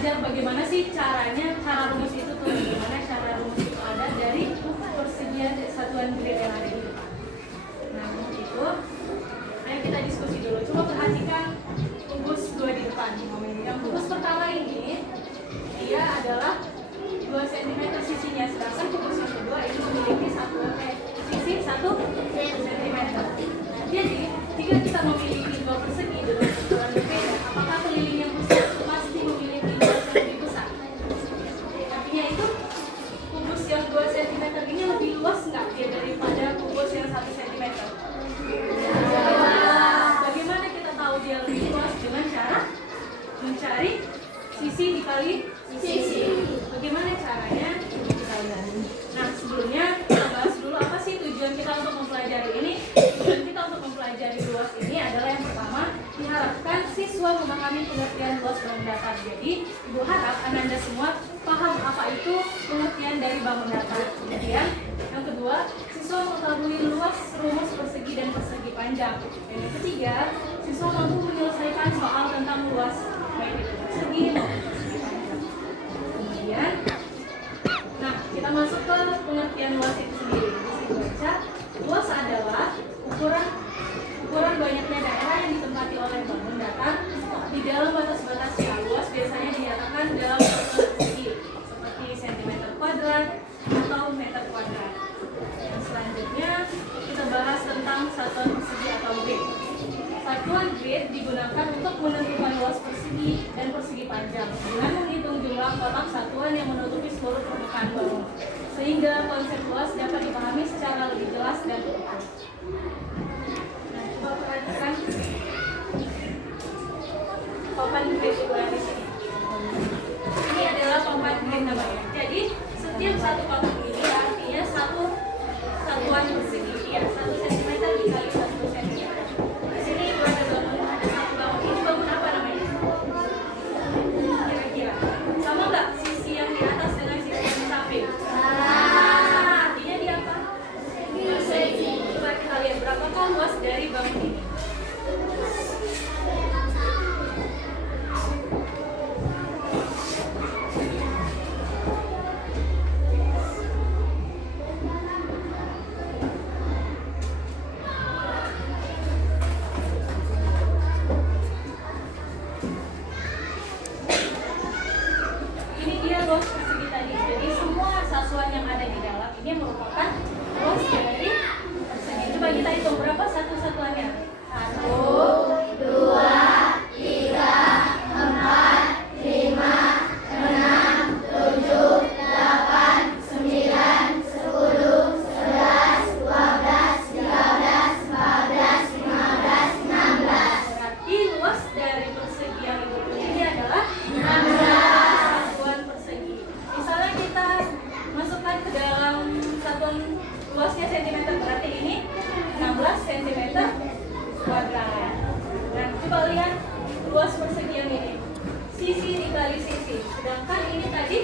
belajar bagaimana sih caranya, cara rumus itu tuh bagaimana cara rumus itu ada dari persegian satuan grid yang ada di depan. Nah untuk itu, ayo kita diskusi dulu. Coba perhatikan kubus 2 di depan. Yang kubus pertama ini dia adalah 2 cm sisinya, sedangkan kubus yang kedua ini memiliki sisi 1 cm. Jadi jika kita memiliki 2 persegi dengan ukuran berbeda, apakah keliling yang besar pasti memiliki luas yang lebih besar? Artinya itu kubus yang 2 cm ini lebih luas nggak dia daripada kubus yang 1 cm? Bagaimana kita tahu dia lebih luas? Dengan cara mencari sisi dikali sisi. Bagaimana caranya? Nah sebelumnya kita bahas dulu apa sih tujuan kita untuk mempelajari ini. Tujuan kita untuk mempelajari luas ini adalah yang pertama, diharapkan siswa memahami pengertian luas bangun datar. Jadi Ibu harap Ananda semua paham apa itu pengertian dari bangun datar. Kemudian yang kedua, siswa mengetahui luas, rumus persegi dan persegi panjang. Dan yang ketiga, siswa mampu menyelesaikan soal tentang luas baik itu persegi maupun persegi panjang. Kemudian, nah kita masuk ke pengertian luas itu sendiri. Bisa dibaca, luas adalah ukuran banyaknya daerah yang ditempati oleh bangun datar di dalam batas-batas yang luas biasanya dinyatakan dalam satuan persegi seperti cm kuadrat atau meter kuadrat. Yang selanjutnya kita bahas tentang satuan persegi atau grid. Satuan grid digunakan untuk menentukan luas persegi dan persegi panjang dengan menghitung jumlah kotak satuan yang menutupi seluruh permukaan bangun, sehingga konsep luas dapat dipahami secara lebih jelas dan utuh. Nah, coba perhatikan papan grid itu yang di sini. Ini adalah papan grid namanya. Jadi setiap satu kotak ini artinya satu satuan persegi, ya 1 cm dikali 1 cm. Di sini ada bangun, ada satu bangun. Ini bangun apa namanya? Kira-kira sama nggak sisi yang di atas dengan sisi yang di samping? Artinya dia apa? Persegi. Coba kita lihat berapakah luas dari bangun ini. Ini dia luas persegi tadi. Jadi semua satuan yang ada di dalam ini merupakan luas dari persegi. Coba kita hitung berapa satu satuannya. 1, 2, 3, 4, 5, 6, 7, 8, 9, 10, 11, 12, 13, 14, 15, 16. Berarti luas dari persegi yang Ibu punya ini adalah 16 satuan persegi. Misalnya kita masukkan ke dalam satuan luasnya cm, berarti ini 16 cm kuadrat. Nah, coba lihat luas persegi yang ini. Sisi dikali sisi. Sedangkan ini tadi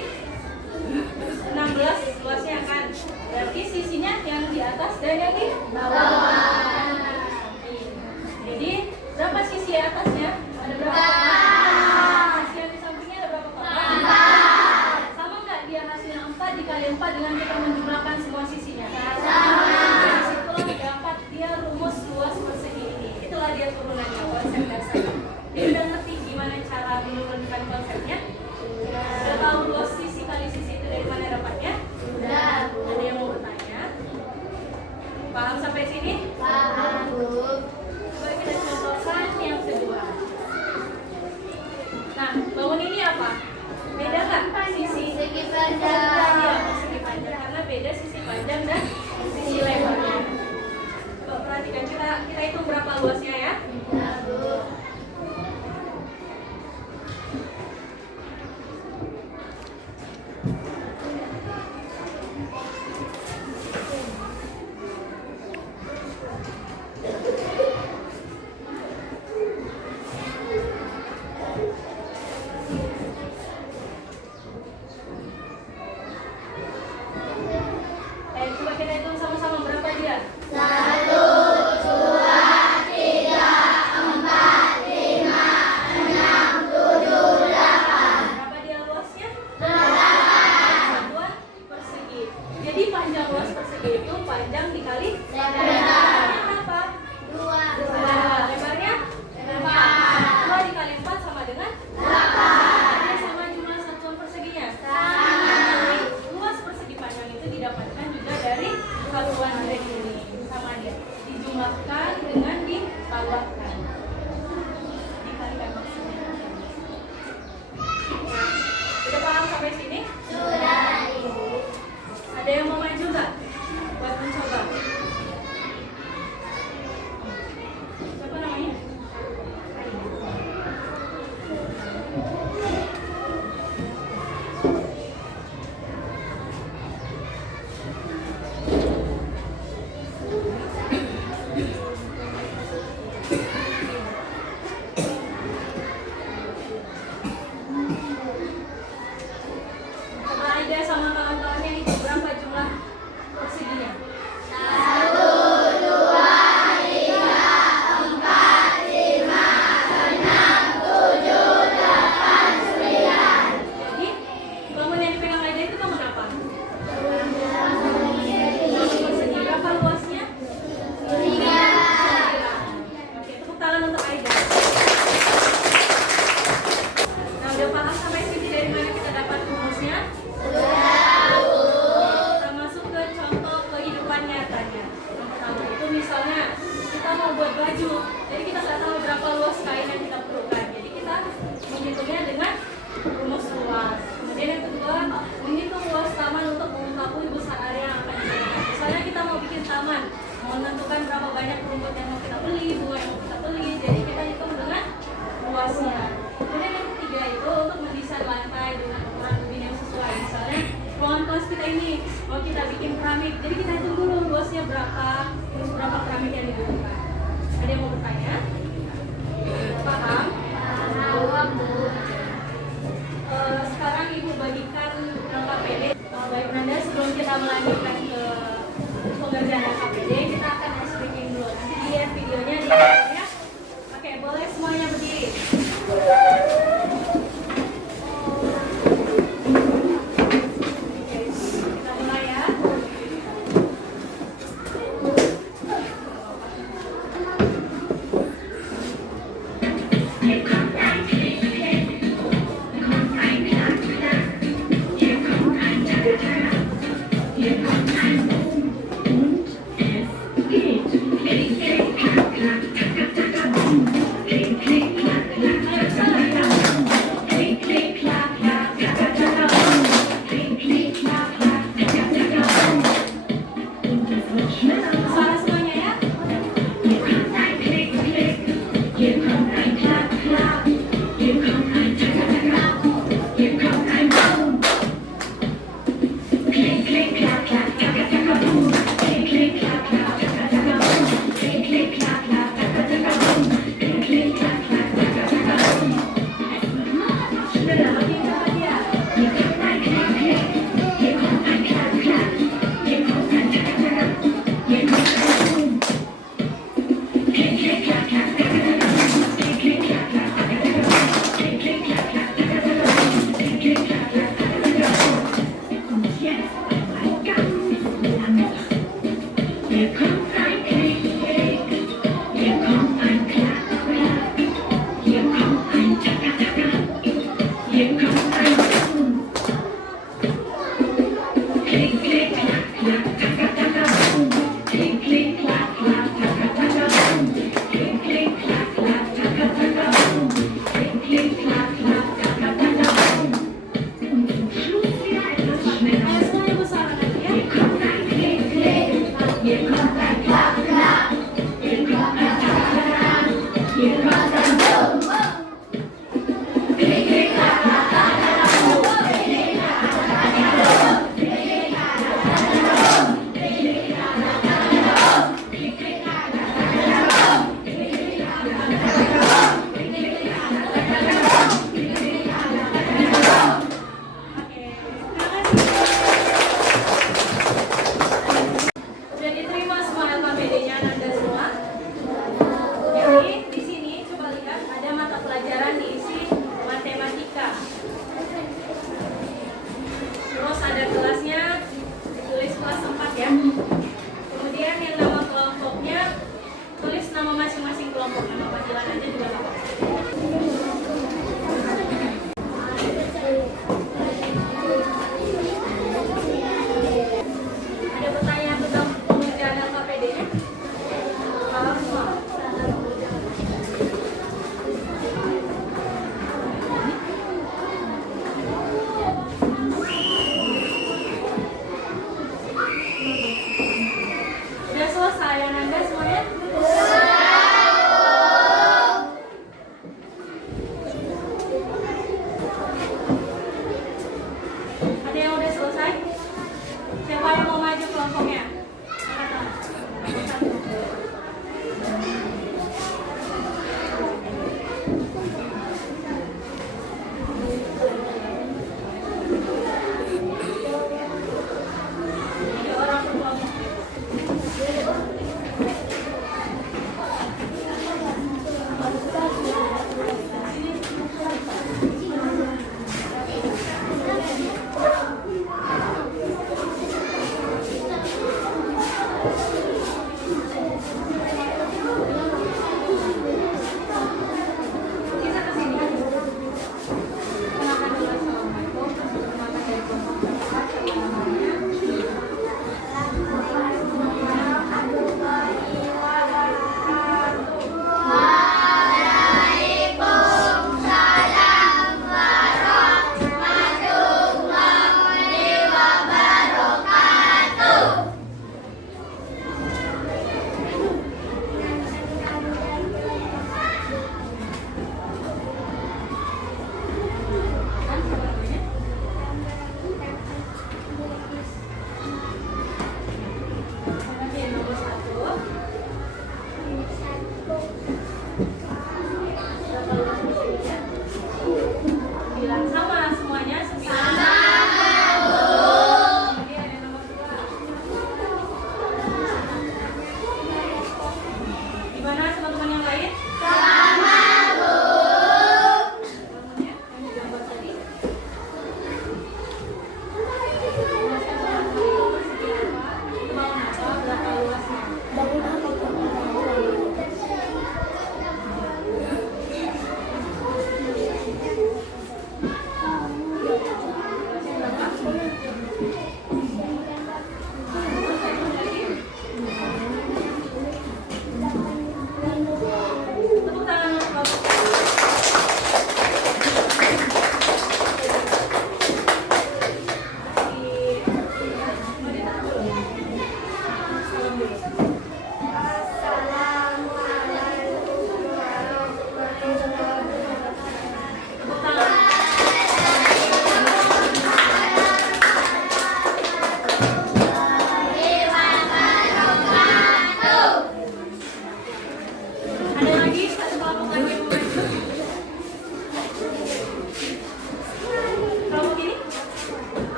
16 luasnya kan. Berarti sisinya yang di atas dan yang di bawah. Jadi, berapa sisi atasnya? Ada berapa? Sisi yang di sampingnya ada berapa? 4. Sama nggak dia hasilnya 4 dikali 4 dengan kita menjumlahkan semua sisinya? Dari situlah dapat dia rumus luas persegi ini. Itulah dia turunannya, konsep dasar. Dia udah ngerti gimana cara menurunkan konsepnya? Udah tahu luas sisi kali sisi itu dari mana dapatnya? Sudah. Ada yang mau bertanya? Paham sampai sini? Paham, Bu. Coba kita contohkan yang kedua. Nah, bangun ini apa? Beda nggak sisi? Segi panjang. Iya, segi panjang karena beda sisi panjang dan sisi lebarnya. Coba perhatikan, kita hitung berapa luasnya ya? Ya, Bu. Coba kita hitung sama-sama berapa dia? 1, 2, 3, Kita mulai ya. Suara semuanya ya. Sudah makin cepat ya. Ayo semuanya bersuara lagi ya.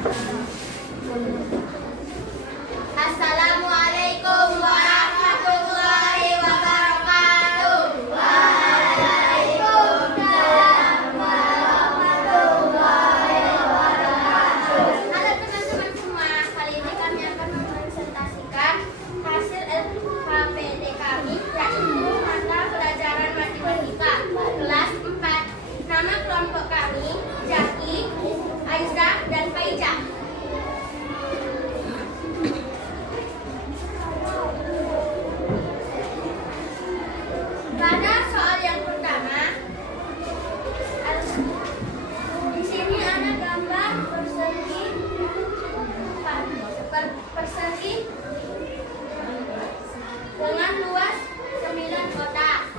Assalamualaikum warahmatullahi wabarakatuh. Waalaikumsalam warahmatullahi wabarakatuh. Halo teman-teman semua, kali ini kami akan mempresentasikan hasil LKPD kami, yaitu mata pelajaran matematika kelas 4. Nama kelompok kami Jaki, Aisyah, dan Faiza. Pada soal yang pertama, di sini ada gambar persegi dengan luas 9 kotak,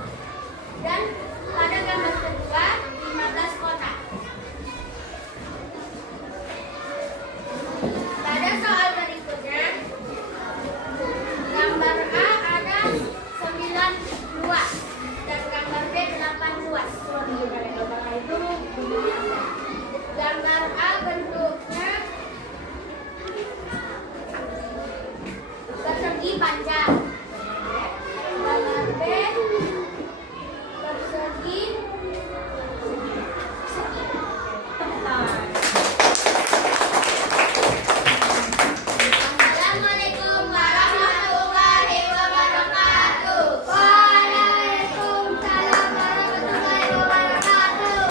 dan pada gambar kedua 15 kotak. Pada soal berikutnya, gambar A ada 9 luas dan gambar B 8 luas. Gambar A bentuknya persegi panjang. Gambar B persegi segi. Assalamualaikum warahmatullahi wabarakatuh. Waalaikumsalam warahmatullahi wabarakatuh.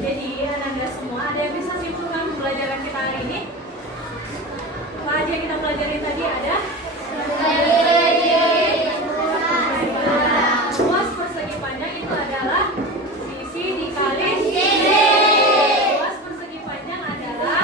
Jadi anak-anak semua, ada yang bisa simpulkan pembelajaran kita hari ini? Apa aja yang kita pelajari tadi ada? Luas persegi panjang itu adalah sisi dikali sisi. Luas persegi panjang adalah